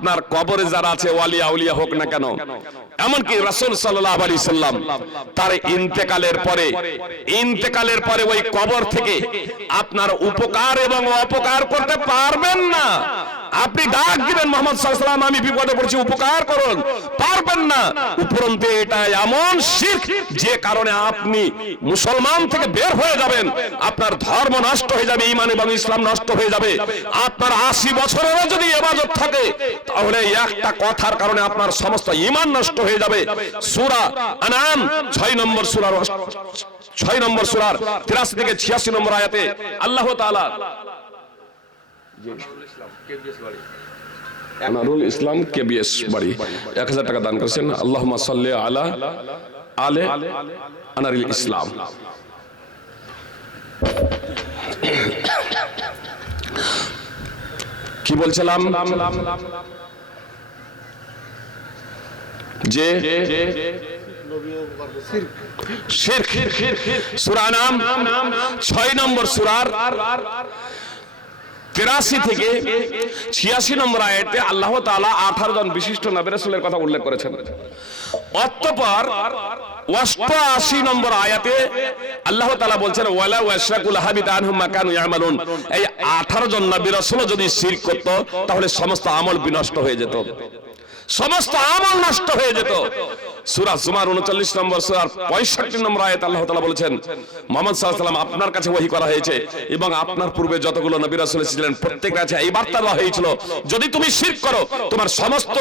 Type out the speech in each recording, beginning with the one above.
আপনার কবরে যারা আছে ওয়ালি আউলিয়া হোক না কেন, এমনকি রাসূল সাল্লাল্লাহু আলাইহি সাল্লাম তার ইন্তেকালের পরে ওই কবর থেকে আপনার উপকার এবং অপকার করতে পারবেন না। আপনি ডাক দিবেন মুহাম্মদ সাল্লাল্লাহু আলাইহি ওয়াসাল্লাম, আমি বিপদে পড়েছি, উপকার করুন, পারবেন না। উপরন্তু এটা এমন শিরক যে কারণে আপনি মুসলমান থেকে বের হয়ে যাবেন, আপনার ধর্ম নষ্ট হয়ে যাবে, ঈমান এবং ইসলাম নষ্ট হয়ে যাবে। আপনার 80 বছরেরও যদি ইবাদত থাকে তাহলে একটা কথার কারণে আপনার সমস্ত ঈমান নষ্ট হয়ে যাবে। সূরা আনাম 6 নম্বর সূরার 83 থেকে 86 নম্বর আয়াতে আল্লাহ তাআলা আনারুল ইসলাম কেবিএস বাড়ি 1000 টাকা দান করেছেন। আল্লাহুম্মা সাল্লি আলা আলে আনারুল ইসলাম। কি বলছিলাম যে শিরক, সূরা আনাম 6 নম্বর সূরার 83 থেকে 86 নম্বর আয়াতে আল্লাহ তাআলা 18 জন বিশিষ্ট নবী রাসূলের কথা উল্লেখ করেছেন। অতঃপর 88 নম্বর আয়াতে আল্লাহ তাআলা বলছেন ওয়ালা ওয়াশরাকুল হাবিতা আনহুম মা কানু ইয়ামালুন। এই 18 জন নবী রাসূল যদি শিরক করত তাহলে সমস্ত আমল বিনষ্ট হয়ে যেত, সমস্ত আমল নষ্ট হয়ে যেত। সূরা জুমার 39 নম্বর সূরার 65 নম্বর আয়াতে আল্লাহ তাআলা বলেছেন মুহাম্মদ সাল্লাল্লাহু আলাইহি ওয়াসাল্লাম আপনার কাছে ওহী করা হয়েছে এবং আপনার পূর্বে যতগুলো নবী রাসূল ছিলেন প্রত্যেকের কাছে এই বার্তা দেওয়া হয়েছিল, যদি তুমি শিরক করো তোমার সমস্ত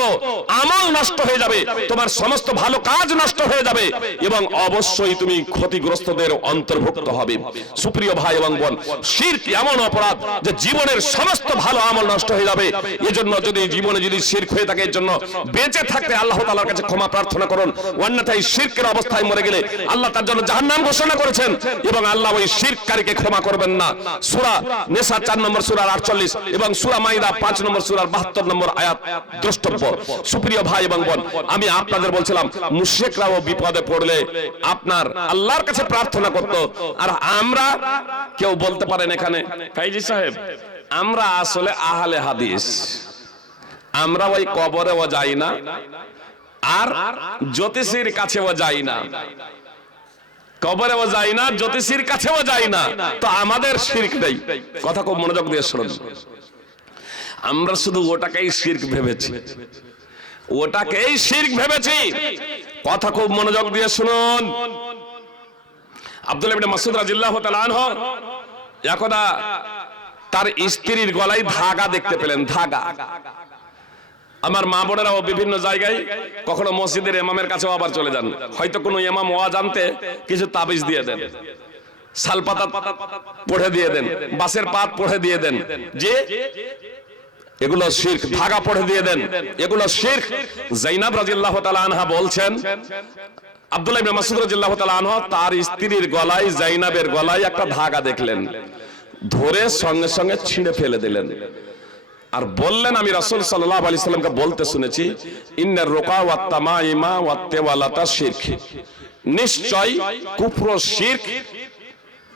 আমল নষ্ট হয়ে যাবে, তোমার সমস্ত ভালো কাজ নষ্ট হয়ে যাবে এবং অবশ্যই তুমি ক্ষতিগ্রস্তদের অন্তর্ভুক্ত হবে। সুপ্রিয় ভাই এবং বোন, শিরক এমন অপরাধ যে জীবনের সমস্ত ভালো আমল নষ্ট হয়ে যাবে। এজন্য যদি জীবনে যদি শিরক হয়ে থাকে, এর জন্য বেঁচে থাকতে আল্লাহ তাআলার কাছে ক্ষমা প্রার্থনা করুন। অন্যথায় শিরকের অবস্থায় মরে গেলে আল্লাহ তার জন্য জাহান্নাম ঘোষণা করেছেন এবং আল্লাহ ওই শিরককারীকে ক্ষমা করবেন না। সূরা নিসা 4 নম্বর সূরার 48 এবং সূরা মাইদা 5 নম্বর সূরার 72 নম্বর আয়াত দ্রষ্টব্য। সুপ্রিয় ভাই এবং বোন, আমি আপনাদের বলছিলাম মুশরিকরাও বিপদে পড়লে আপনার আল্লাহর কাছে প্রার্থনা করত। আর আমরা কেউ বলতে পারেন এখানে কাজী সাহেব আমরা আসলে আহলে হাদিস, আমরা ওই কবরেও যাই না আর জ্যোতিষীর কাছেও যাই না, কবরেও যাই না, জ্যোতিষীর কাছেও যাই না, তো আমাদের শিরক নেই। কথা খুব মনোযোগ দিয়ে শুনুন। আমরা শুধু ওটাকেই শিরক ভেবেছি, ওটাকেই শিরক ভেবেছি। কথা খুব মনোযোগ দিয়ে শুনুন। আব্দুল্লাহ ইবনে মাসউদ রাদিয়াল্লাহু তাআলা আনহু একদা তার স্ত্রীর গলায় ধাগা দেখতে পেলেন, ধাগা। আমার মা বোনেরাও বিভিন্ন জায়গায় কখনো মসজিদের ইমামের কাছেও আবার চলে যান, হয়তো কোনো ইমাম ওয়াজ আনতে কিছু তাবিজ দিয়ে দেন, শালপাতা পড়ে দিয়ে দেন, বাঁশের পাত পড়ে দিয়ে দেন, যে এগুলো শিরক, ধাগা পড়ে দিয়ে দেন, এগুলো শিরক। যায়েনব রাদিয়াল্লাহু তাআলা আনহা বলছেন আব্দুল্লাহ ইবনে মাসউদ রাদিয়াল্লাহু তাআলা আনহু তার স্ত্রীর গলায়, যায়েনবের গলায় একটা ধাগা দেখলেন, ধরে সঙ্গে সঙ্গে ছিঁড়ে ফেলে দিলেন আর বললেন আমি রাসূল সাল্লাল্লাহু আলাইহি সাল্লামকে বলতে শুনেছি ইন্নার রুকা ওয়াত তামাইমা ওয়াত তাওয়ালাতা শিরক, নিশ্চয় কুফর শিরক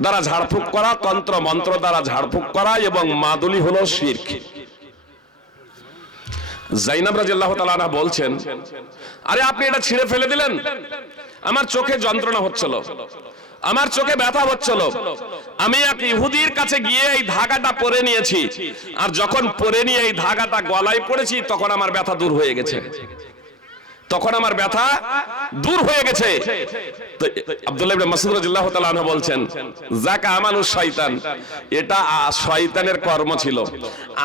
দ্বারা ঝাড়ফুঁক করা, তন্ত্র মন্ত্র দ্বারা ঝাড়ফুঁক করা এবং মাদুলি হলো শিরক। যায়েনব রাদিয়াল্লাহু তাআলা আনহা বলছেন আরে আপনি এটা ছিঁড়ে ফেলে দিলেন, আমার চোখে যন্ত্রণা হচ্ছিল, আমার চোখে ব্যথা হচ্ছিল, আমি এক ইহুদির কাছে গিয়ে এই ধাগাটা পরে নিয়েছি, আর যখন পরে নিয়ে এই ধাগাটা গলায় পড়েছি তখন আমার ব্যথা দূর হয়ে গেছে, তখন আমার ব্যথা দূর হয়ে গেছে। তো আব্দুল্লাহ ইবনে মাসউদ রাদিয়াল্লাহু তাআলা আনহু বলছেন যাকা আমালুশ শয়তান, এটা শয়তানের কর্ম ছিল।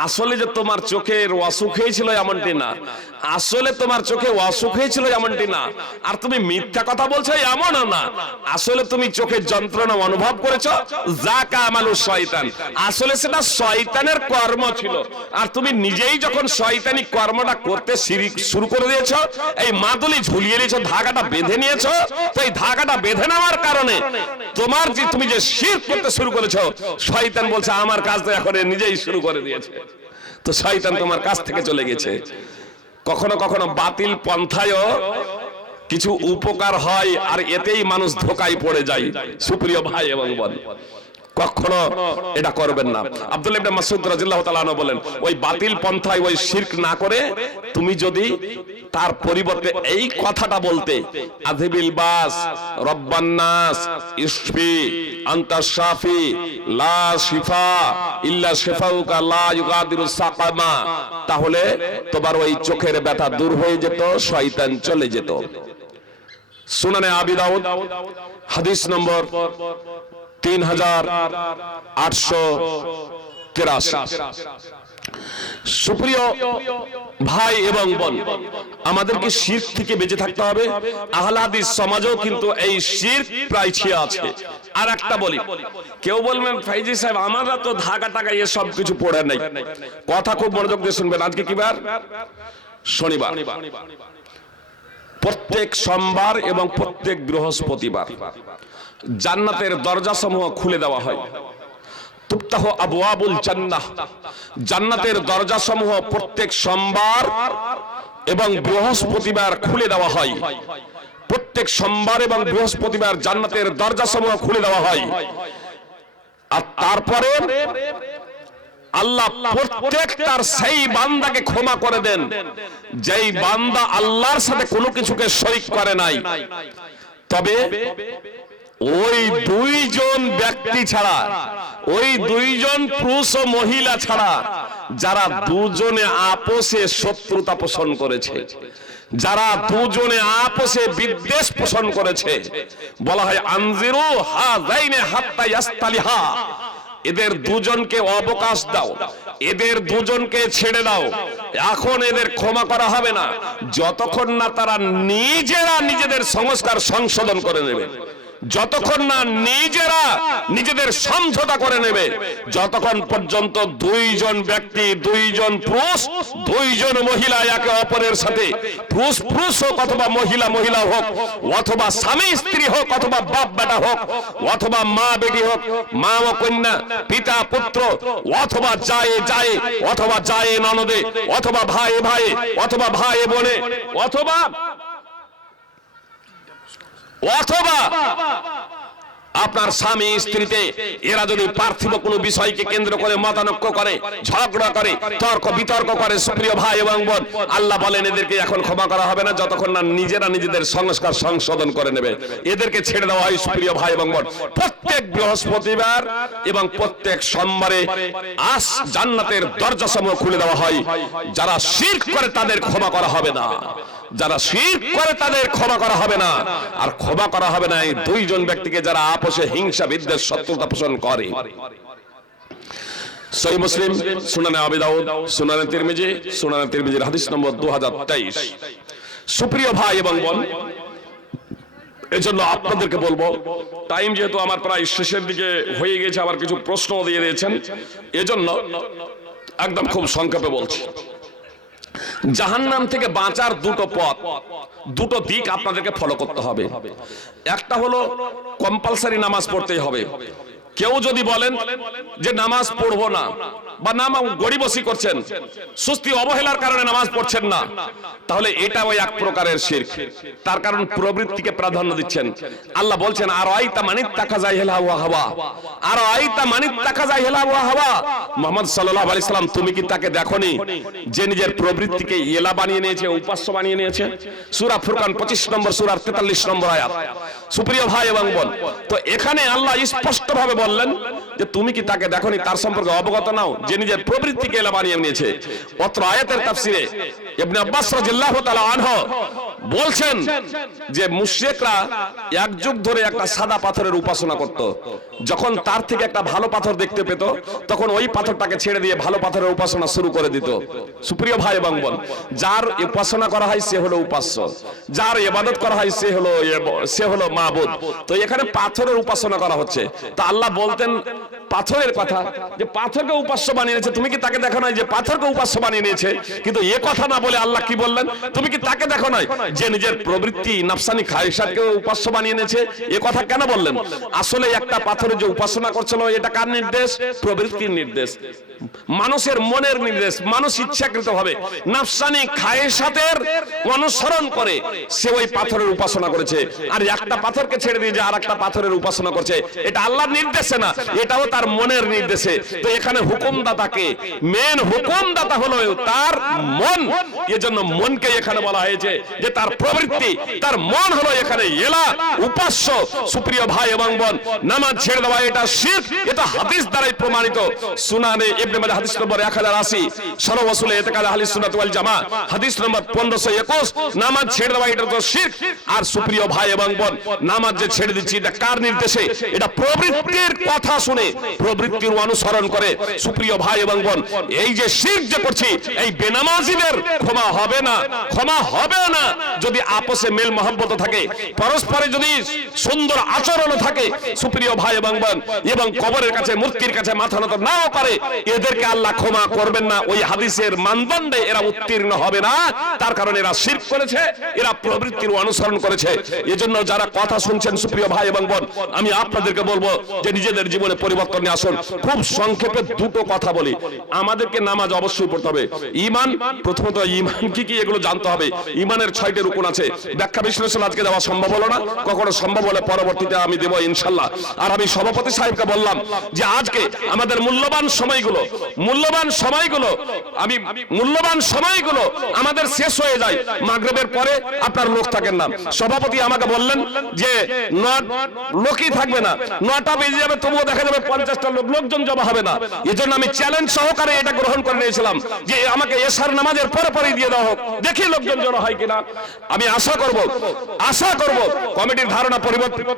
আসলে যে তোমার চোখের অসুখ হয়েছিল এমনটি না, আসলে তোমার চোখে অসুখ হয়েছিল এমনটি না, আর তুমি মিথ্যা কথা বলছো এমনও না, আসলে তুমি চোখের যন্ত্রণা অনুভব করেছো, যাকা আমালুশ শয়তান, আসলে সেটা শয়তানের কর্ম ছিল। আর তুমি নিজেই যখন শয়তানি কর্মটা করতে শুরু করে দিয়েছো, এই মাদুলি ঝুলিয়ে নিয়েছো, ধাগাটা বেঁধে নিয়েছো, তো এই ধাগাটা বেঁধে নেওয়ার কারণে তোমার যে তুমি যে শিরক করতে শুরু করেছো, শয়তান বলছে আমার কাজ তো এখন নিজেই শুরু করে দিয়েছে, তো শয়তান তোমার কাছ থেকে চলে গেছে। কখনো কখনো বাতিল পন্থায়ও কিছু উপকার হয় আর এতেই মানুষ ধোঁকায় পড়ে যায়। সুপ্রিয় ভাই এবং বোন, কখনো এটা করবেন না। আব্দুল্লাহ ইবনে মাসউদ রাদিয়াল্লাহু তাআলা আনহু বলেন, ওই বাতিল পন্থায় ওই শিরক না করে তুমি যদি তার পরিবর্তে এই কথাটা বলতে, আযিবিল বাস রব্বান নাস ইশফি আনতা শাফি লা শিফা ইল্লা শিফাউকা লা ইউগাদিরু সাকামা, তাহলে তোমার ওই চোখের ব্যথা দূর হয়ে যেত, শয়তান চলে যেত। সুনানে আবি দাউদ হাদিস নম্বর 3883। সুপ্রিয় ভাই এবং বোন, আমাদেরকে শিরক থেকে বেঁচে থাকতে হবে। আহলে হাদিস সমাজেও কিন্তু এই শিরক প্রায় ছিয়া আছে। আর একটা বলি, কেউ বলবেন ফাইজি সাহেব আমরা তো ধাগা টাকা এ সব কিছু পড়ে নাই। কথা খুব মনোযোগ দিয়ে শুনবেন। আজকে কি বার? শনিবার। প্রত্যেক সোমবার এবং প্রত্যেক বৃহস্পতিবার জান্নাতের দরজাসমূহ খুলে দেওয়া হয়। তুফতাহু আবওয়াবুল জান্নাহ, জান্নাতের দরজাসমূহ প্রত্যেক সোমবার এবং বৃহস্পতিবার খুলে দেওয়া হয়। প্রত্যেক সোমবার এবং বৃহস্পতিবার জান্নাতের দরজাসমূহ খুলে দেওয়া হয়। আর তারপরে আল্লাহ প্রত্যেক তার সেই বান্দাকে ক্ষমা করে দেন যেই বান্দা আল্লাহর সাথে কোনো কিছুকে শরীক করে নাই। তবে ওই দুইজন ব্যক্তি ছাড়া, ওই দুইজন পুরুষ ও মহিলা ছাড়া যারা দুজনে আপোষে শত্রুতা পোষণ করেছে, যারা দুজনে আপোষে বিদ্বেষ পোষণ করেছে, বলা হয় আনজিরু হাযাইনি হাত্তা ইয়াস্তালিহা, এদের দুজনকে অবকাশ দাও, এদের দুজনকে ছেড়ে দাও। এখন এদের ক্ষমা করা হবে না যতক্ষণ না তারা নিজেরা নিজেদের সংস্কার সংশোধন করে নেবে, যতক্ষণ না নিজেরা নিজেদের সমঝোতা করে নেবে, যতক্ষণ পর্যন্ত দুইজন ব্যক্তি, দুইজন পুরুষ, দুইজন মহিলা একে অপরের সাথে, পুরুষ পুরুষ হোক অথবা মহিলা মহিলা হোক, অথবা স্বামী স্ত্রী হোক অথবা বাপ বেটা হোক, অথবা মা বেটি হোক, মা ও কন্যা, পিতা পুত্র, অথবা যায় যায়, অথবা যায় ননদে, অথবা ভাই ভাই, অথবা ভাই বোনে, অথবা আপনার স্বামী স্ত্রীতে এরা যদি পার্থিব কোনো বিষয়কে কেন্দ্র করে মতানৈক্য করে, ঝগড়া করে, তর্ক বিতর্ক করে, সুপ্রিয় ভাই এবং বোন, আল্লাহ বলেন এদেরকে এখন ক্ষমা করা হবে না যতক্ষণ না নিজেরা নিজেদের সংস্কার সংশোধন করে নেবে। এদেরকে ছেড়ে দেওয়া হয় সুপ্রিয় ভাই এবং বোন প্রত্যেক বৃহস্পতিবার এবং প্রত্যেক সোমবারে জান্নাতের দরজাসমূহ খুলে দেওয়া হয়। যারা শিরক করে তাদের ক্ষমা করা হবে না, যারা শিরক করে তাদের ক্ষমা করা হবে না। আর ক্ষমা করা হবে না এই দুইজন ব্যক্তিকে যারা আপোষে হিংসা বিদ্বেষ শত্রুতা পোষণ করে। সহিহ মুসলিম, সুনানে আবি দাউদ, সুনানে তিরমিজির হাদিস নম্বর 2023। সুপ্রিয় ভাই এবং বোন, এজন্য আপনাদেরকে বলবো, টাইম যেহেতু আমার প্রায় শেষের দিকে হয়ে গেছে, আবার কিছু প্রশ্ন দিয়ে দিয়েছেন, এজন্য একদম খুব সংক্ষেপে বলছি। জাহান্নাম থেকে বাঁচার দুটো পথ, দুটো দিক আপনাদেরকে ফলো করতে হবে। একটা হলো কম্পালসারি নামাজ পড়তেই হবে। কেউ যদি বলেন যে নামাজ পড়বো না, বা নামাজ গরিবসি করছেন, সুস্তি অবহেলার কারণে নামাজ পড়ছেন না, তাহলে এটা ওই এক প্রকারের শিরক। তার কারণ প্রবৃত্তিকে প্রাধান্য দিচ্ছেন। আল্লাহ বলছেন আর আইতা মানিত তাকাজা ইলা ওয়া হাওয়া, আর আইতা মানিত তাকাজা ইলা ওয়া হাওয়া। মুহাম্মদ সাল্লাল্লাহু আলাইহি সাল্লাম তুমি কি তাকে দেখোনি যে নিজের প্রবৃত্তিকে ইলা বানিয়ে নিয়েছে, উপাস্য বানিয়ে নিয়েছে? সূরা ফুরকান 25 নম্বর সূরার 43 নম্বর আয়াত। সুপ্রিয় ভাই এবং বোন, তো এখানে আল্লাহ স্পষ্ট ভাবে বললেন যে তুমি কি তাকে দেখোনি, তার সম্পর্কে অবগত নাও যে নিজের প্রবৃত্তিকে এলা বানিয়ে নিয়েছে। অত্র আয়াতের তাফসিরে ইবনে আব্বাস রাদিয়াল্লাহু তাআলা আনহু বলছেন যে মুশরিকরা এক যুগ ধরে একটা সাদা পাথরের উপাসনা করত। যখন তার থেকে একটা ভালো পাথর দেখতে পেত, তখন ওই পাথরটাকে ছেড়ে দিয়ে ভালো পাথরের উপাসনা শুরু করে দিত। সুপ্রিয় ভাই এবং বোন, যার উপাসনা করা হয় সে হলো উপাস্য, যার ইবাদত করা হয় সে হলো মাবুদ। তো এখানে পাথরের উপাসনা করা হচ্ছে। তা আল্লাহ বলতেন পাথরের কথা, যে পাথরকে উপাস্য বানিয়ে নিয়েছে, তুমি কি তাকে দেখো নাই যে পাথরকে উপাস্য বানিয়ে নিয়েছে? কিন্তু এ কথা না বলে আল্লাহ কি বললেন, তুমি কি তাকে দেখো নাই যে নিজের প্রবৃত্তি নাফসানি খায়সাতকে উপাস্য বানিয়ে নিয়েছে? এ কথা কেন বললেন? আসলে একটা পাথরের যে উপাসনা করছিল এটা কার নির্দেশ? প্রবৃত্তির নির্দেশ। মানুষের মনের নির্দেশ, মানুষ ইচ্ছাকৃত ভাবে নাফসানি খায়েশাতের অনুসরণ করে সে ওই পাথরের উপাসনা করেছে, আর একটা পাথরকে ছেড়ে দিয়ে যে আর একটা পাথরের উপাসনা করছে, এটা আল্লাহর নির্দেশে না, এটাও তার মনের নির্দেশে। তো এখানে হুকুমদাতাকে, মেন হুকুমদাতা হলো তার মন। এজন্য মনকে এখানে বলা হয়েছে যে তার প্রবৃত্তি, তার মন হলো এখানে এলা উপাস্য। সুপ্রিয় ভাই এবং বোন, নামাজ ছেড়ে দেওয়া এটা শিরক, এটা হাদিস দ্বারাই প্রমাণিত। সুনানে ইবনে মাজাহ হাদিস নম্বর 1080, শরহ ওয়াসুল ইতিকাদ আহলে সুন্নাত ওয়াল জামাআহ হাদিস নম্বর 1521, নামাজ ছেড়ে দেওয়া এটা তো শিরক। আর সুপ্রিয় ভাই এবং বোন, নামাজ যে ছেড়ে দিচ্ছি এটা কার নির্দেশে? এটা প্রবৃত্তির কথা শুনে, প্রবৃত্তির অনুসরণ করে। সুপ্রিয় ভাই এবং বোন, এই যে শিরক যে করছি, এই বেনামাজিদের ক্ষমা হবে না, ক্ষমা হবে না যদি আপোষে মেল মহব্বত থাকে, পরস্পরে যদি সুন্দর আচরণ থাকে। সুপ্রিয় ভাই এবং বোন, এবং কবরের কাছে, মূর্তির কাছে মাথা নত নাও পারে, এদেরকে আল্লাহ ক্ষমা করবেন না। ওই হাদিসের মানদণ্ডে এরা উত্তীর্ণ হবে না, তার কারণে এরা শিরক করেছে, এরা প্রবৃত্তির অনুসরণ করেছে। এজন্য যারা কথা শুনছেন সুপ্রিয় ভাই এবং বোন, আমি আপনাদেরকে বলবো যে নিজেদের জীবনে পরিবর্তন নিয়ে আসুন। খুব সংক্ষেপে দুটো কথা বলি। আমাদেরকে নামাজ অবশ্যই পড়তে হবে। ঈমান, প্রথমত ঈমান কি কি এগুলো জানতে হবে। ঈমানের 6টি রুকুন আছে, ব্যাখ্যা বিশ্লেষণ আজকে দেওয়া সম্ভব হলো না, কখনো সম্ভব হলে পরবর্তীতে আমি দেব ইনশাআল্লাহ। আর আমি সভাপতি সাহেবকে বললাম যে আজকে আমাদের মূল্যবান সময়গুলো আমাদের শেষ হয়ে যায়, মাগরিবের পরে আপনার লোক থাকেন না। সভাপতি আমাকে বললেন যে লোকই থাকবে না, 9টা বেজে যাবে, তবুও দেখা যাবে 50টা লোকজন জমা হবে না। এজন্য আমি চ্যালেঞ্জ সহকারে এটা গ্রহণ করে নিয়েছিলাম যে আমাকে এশার নামাজের পরে পরে দিয়ে দেওয়া হোক, দেখি লোকজন জমা হয় কিনা। আমি আশা করব কমিটির ধারণা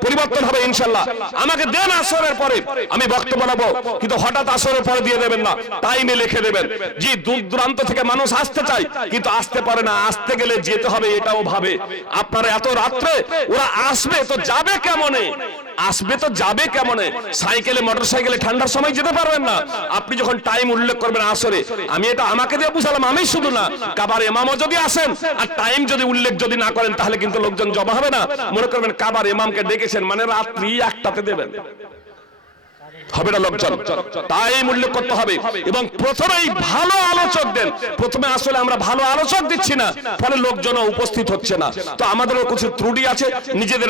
পরিবর্তন হবে ইনশাআল্লাহ। আমাকে দেন আসরের পরে, আমি বক্তব্য নেব, কিন্তু হঠাৎ আসরের পরে দিয়ে দেবেন না, টাইমে লিখে দেবেন। যে দূর দূরান্ত থেকে মানুষ আসতে চায় কিন্তু আসতে পারে না, আসতে গেলে যেতে হবে এটাও ভাবে। আপনারা এত রাত্রে ওরা আসবে তো যাবে কেমনে? সাইকেলে, মোটর সাইকেলে ঠান্ডার সময় যেতে পারবেন না। আপনি যখন টাইম উল্লেখ করবেন আসরে, আমি এটা আমাকে দিয়ে বুঝালাম, আমি শুধু না, কাবার ইমামও যদি আসেন আর টাইম যদি উল্লেখ যদি না করেন, তাহলে কিন্তু লোকজন জমা হবে না। মনে করবেন কাবার ইমামকে ডেকেছেন মানে রাত্রি 1টাতে দেবেন, হবে না লোকজন। টাইম উল্লেখ করতে হবে এবং প্রথমেই ভালো আলোচক দেন। প্রথমে আসলে আমরা ভালো আলোচক দিচ্ছি না, ফলে লোকজনও উপস্থিত হচ্ছে না। তো আমাদেরও কিছু ত্রুটি আছে,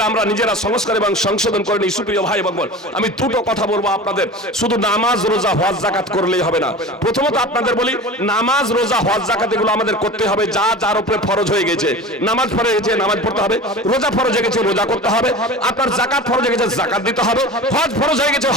আমরা নিজেরা সংস্কার এবং সংশোধন করে নিই। সুপ্রিয় ভাই এবং বোন, আমি দুটো কথা বলবো আপনাদের। শুধু নামাজ, রোজা, হজ, যাকাত করলেই হবে না। প্রথমত আপনাদের বলি, নামাজ, রোজা, হজ, যাকাত এগুলো আমাদের করতে হবে। যার উপরে ফরজ হয়ে গেছে, নামাজ ফরজ হয়ে গেছে, নামাজ পড়তে হবে। রোজা ফরজ হয়ে গেছে, রোজা করতে হবে। আপনার যাকাত ফরজ হয়ে গেছে, যাকাত দিতে হবে। হজ ফরজ হয়ে গেছে,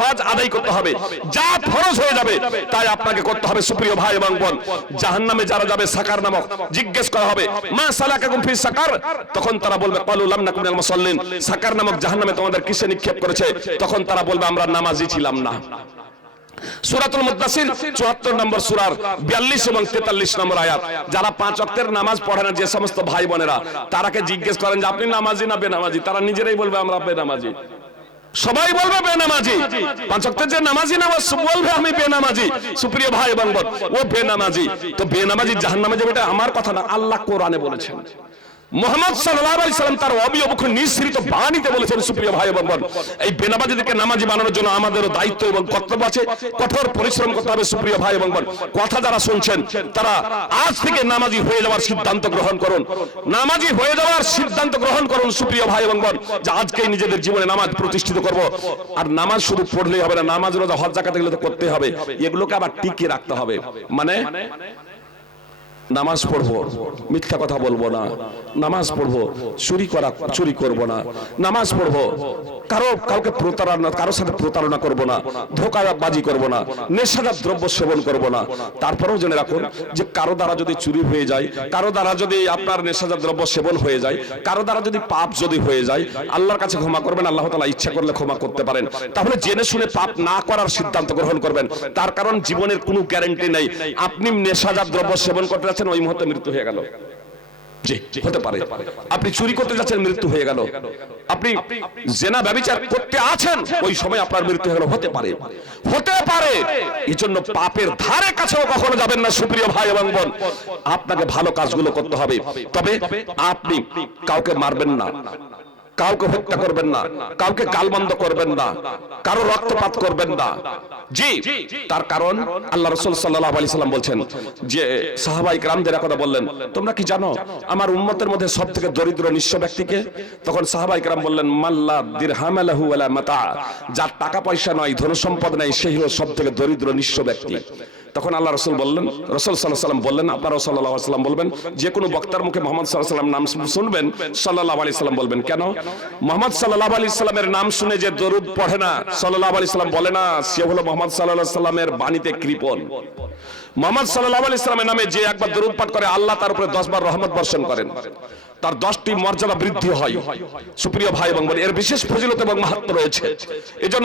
হজ আদায় করতে হবে। যা ফরজ হয়ে যাবে তাই আপনাকে করতে হবে। সুপ্রিয় ভাই এবং বোন, জাহান্নামে যারা যাবে সাকার নামক, জিজ্ঞেস করা হবে মা সালাকাকুম ফি সাকার, তখন তারা বলবে ক্বালু লাম নাকুন মিনাল মুসাল্লিন, সাকার নামক জাহান্নামে তোমাদের কিসে নিক্ষেপ করেছে? তখন তারা বলবে আমরা নামাজি ছিলাম না। সূরাতুল মুদ্দাসির 74 নম্বর সূরার 42 এবং 43 নম্বর আয়াত। যারা 5 ওয়াক্তের নামাজ পড়ে না, যে সমস্ত ভাই বোনেরা, তারাকে জিজ্ঞেস করেন যে আপনি নামাজি না বেনামাজি? তারা নিজেরাই বলবে আমরা বেনামাজি। সবাই বলবে বেনামাজি। 5 ওয়াক্তের যে নামাজি নামাজ বলবে আমি বেনামাজি। সুপ্রিয় ভাই এবং বোন, ও বেনামাজি। তো বেনামাজি জাহান্নামে যাবে, এটা আমার কথা না, আল্লাহ কোরআনে বলেছেন। মুহাম্মদ সাল্লাল্লাহু আলাইহি সাল্লাম তার অবিয়বখ নিঃসৃত বাণীতে বলেছেন। সুপ্রিয় ভাই এবং বোন, এই বেনামাজিদেরকে নামাজি বানানোর জন্য আমাদেরও দায়িত্ব এবং কর্তব্য আছে, কঠোর পরিশ্রম করতে হবে। সুপ্রিয় ভাই এবং বোন, কথা যারা শুনছেন তারা আজ থেকে নামাজি হয়ে যাওয়ার সিদ্ধান্ত গ্রহণ করুন, নামাজি হয়ে যাওয়ার সিদ্ধান্ত গ্রহণ করুন। সুপ্রিয় ভাই এবং বোন, যে আজকেই নিজেদের জীবনে নামাজ প্রতিষ্ঠিত করব। আর নামাজ শুধু পড়লেই হবে না, নামাজ, রোজা, হজ, যাকাত এগুলো তো করতে হবে, এগুলোকে আবার টিকিয়ে রাখতে হবে। মানে নামাজ পড়বো, মিথ্যা কথা বলবো না, নামাজ পড়বো, চুরি করবো না, নামাজ পড়বো, কারোর সাথে প্রতারণা করবো না, ধোঁকাবাজি করবো না, নেশাদার দ্রব্য সেবন করবো না। তারপরেও জেনে রাখুন যে কারো দ্বারা যদি চুরি হয়ে যায়, কারো দ্বারা যদি আপনার নেশাদার দ্রব্য সেবন হয়ে যায়, কারো দ্বারা যদি পাপ যদি হয়ে যায়, আল্লাহর কাছে ক্ষমা করবেন। আল্লাহ তাআলা ইচ্ছা করলে ক্ষমা করতে পারেন। তাহলে জেনে শুনে পাপ না করার সিদ্ধান্ত গ্রহণ করবেন। তার কারণ জীবনের কোনো গ্যারান্টি নেই। আপনি নেশাদার দ্রব্য সেবন করতে যাচ্ছেন, ওই মুহূর্তে মৃত্যু হয়ে গেল, জি হতে পারে। আপনি চুরি করতে যাচ্ছেন, মৃত্যু হয়ে গেল। আপনি জিনা ব্যভিচার করতে আছেন, ওই সময় আপনার মৃত্যু হয়ে গেল, হতে পারে। এই জন্য পাপের ধারে কাছেও কখনো যাবেন না। সুপ্রিয় ভাই এবং বোন, আপনাকে ভালো কাজগুলো করতে হবে। তবে আপনি কাউকে মারবেন না, কাউকে হত্যা করবেন না, কাউকে গালমন্দ করবেন না, কারো রক্তপাত করবেন না। জি, তার কারণ আল্লাহ রাসূল সাল্লাল্লাহু আলাইহি সাল্লাম বলছেন যে সাহাবায়ে কেরামদের কথা বললেন, তোমরা কি জানো আমার উম্মতের মধ্যে সবথেকে দরিদ্র নিঃস্ব ব্যক্তিকে? তখন সাহাবায়ে কেরাম বললেন, মাল্লা দিরহাম লাহু ওয়ালা মাতা, যার টাকা পয়সা নয়, ধন সম্পদ নাই, সেই হলো সবথেকে দরিদ্র নিঃস্ব ব্যক্তি। তখন আল্লাহ রাসূল বললেন, রাসূল সাল্লাল্লাহু আলাইহি সাল্লাম বললেন, আপনারা সাল্লাল্লাহু আলাইহি সাল্লাম বলবেন, যে কোনো বক্তার মুখে মুহাম্মদ সাল্লাল্লাহু আলাইহি সাল্লাম নাম শুনবেন, সাল্লাল্লাহু আলাইহি সাল্লাম বলবেন। কেন? মুহাম্মদ সাল্লাল্লাহু আলাইহি সাল্লামের নাম শুনে যে দরুদ পড়ে না, সাল্লাল্লাহু আলাইহি সাল্লাম বলে না, সে হলো মুহাম্মদ সাল্লাল্লাহু আলাইহি সাল্লামের বাণীতে কৃপণ। মুহাম্মদ সাল্লাল্লাহু আলাইহি সাল্লামের নামে যে একবার দরুদ পাঠ করে, আল্লাহ তার উপরে 10 বার রহমত বর্ষণ করেন, তার 10টি মর্যাদা বৃদ্ধি হয়। সুপ্রিয় ভাই এবং বোন, এর বিশেষ ফজিলত এবং মাহাত্ম্য রয়েছে। এজন্য